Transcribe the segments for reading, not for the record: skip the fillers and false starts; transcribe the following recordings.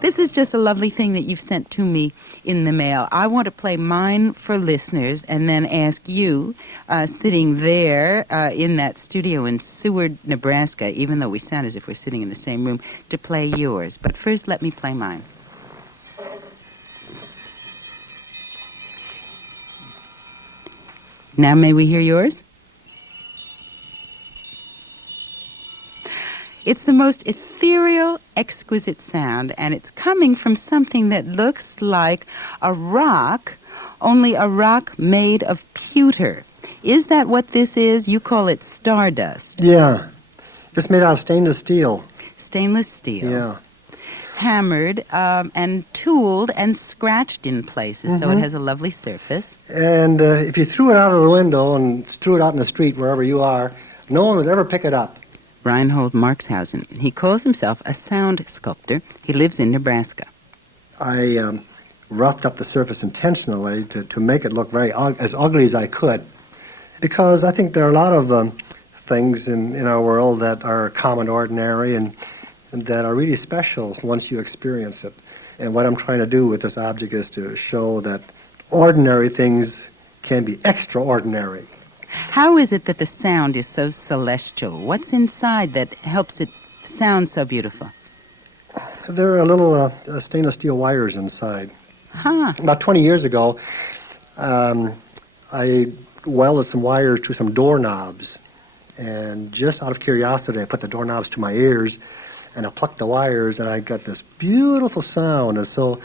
This is just a lovely thing that you've sent to me in the mail. I want to play mine for listeners and then ask you, sitting there in that studio in Seward, Nebraska, even though we sound as if we're sitting in the same room, to play yours. But first, let me play mine. Now may we hear yours? It's the most ethereal, exquisite sound, and it's coming from something that looks like a rock, only a rock made of pewter. Is that what this is? You call it Stardust. Yeah. It's made out of stainless steel. Stainless steel. Yeah. Hammered and tooled and scratched in places, so it has a lovely surface. And if you threw it out of the window and threw it out in the street, wherever you are, no one would ever pick it up. Reinhold Marxhausen. He calls himself a sound sculptor. He lives in Nebraska. I roughed up the surface intentionally to make it look as ugly as I could, because I think there are a lot of things in our world that are common, ordinary, and that are really special once you experience it. And what I'm trying to do with this object is to show that ordinary things can be extraordinary. How is it that the sound is so celestial? What's inside that helps it sound so beautiful? There are little stainless steel wires inside. Huh. About 20 years ago, I welded some wires to some doorknobs. And just out of curiosity, I put the doorknobs to my ears, and I plucked the wires, and I got this beautiful sound. And so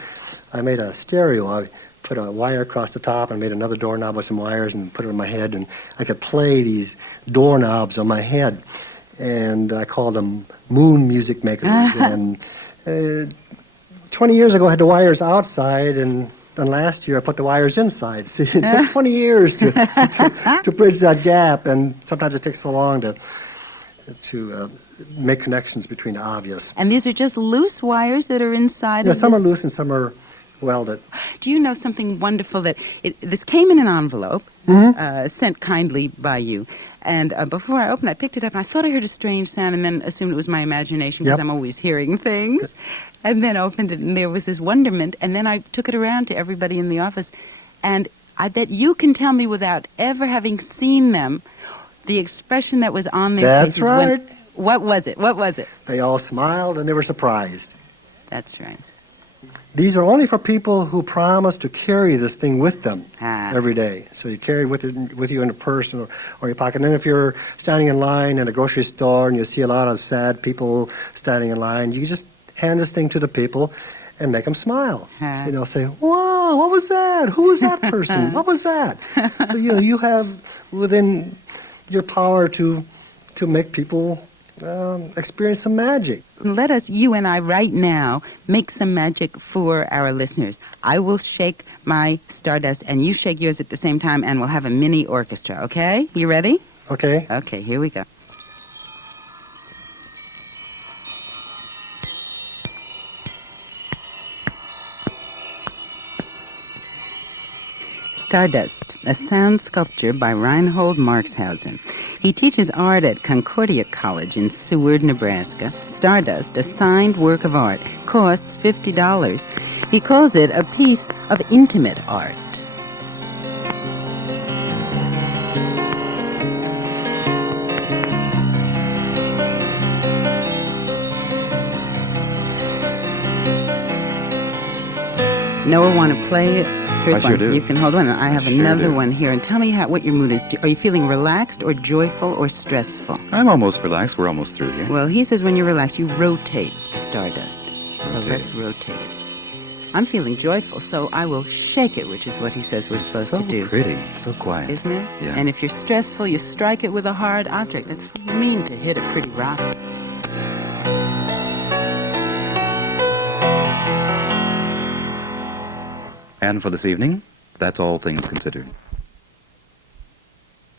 I made a stereo. I put a wire across the top and made another doorknob with some wires and put it on my head, and I could play these doorknobs on my head. And I called them moon music makers. And 20 years ago I had the wires outside, and then last year I put the wires inside. See, it took 20 years to bridge that gap, and sometimes it takes so long to make connections between the obvious. And these are just loose wires that are inside of some this? are loose and some are welded. Do you know something wonderful that this came in an envelope sent kindly by you, and before I opened it, I picked it up and I thought I heard a strange sound and then assumed it was my imagination because I'm always hearing things, and then opened it and there was this wonderment, and then I took it around to everybody in the office, and I bet you can tell me without ever having seen them the expression that was on their faces. That's right. What was it? What was it? They all smiled and they were surprised. That's right. These are only for people who promise to carry this thing with them every day. So you carry it with you in a purse or your pocket. And then if you're standing in line in a grocery store and you see a lot of sad people standing in line, you just hand this thing to the people and make them smile. Say, "Wow, what was that? Who was that person? What was that?" So you have within your power to make people experience some magic. Let us, you and I, right now, make some magic for our listeners. I will shake my Stardust, and you shake yours at the same time, and we'll have a mini orchestra, okay? You ready? Okay. Okay, here we go. Stardust, a sound sculpture by Reinhold Marxhausen. He teaches art at Concordia College in Seward, Nebraska. Stardust, a signed work of art, costs $50. He calls it a piece of intimate art. Noah, want to play it? Here's one. Do. You can hold one, and I have another do. one here. And tell me what your mood is. Are you feeling relaxed or joyful or stressful? I'm almost relaxed. We're almost through here. Well, he says when you're relaxed, you rotate Stardust. So let's rotate it. I'm feeling joyful, so I will shake it, which is what he says we're supposed to do. So pretty. So quiet. Isn't it? Yeah. And if you're stressful, you strike it with a hard object. It's mean to hit a pretty rock. And for this evening, that's all things considered.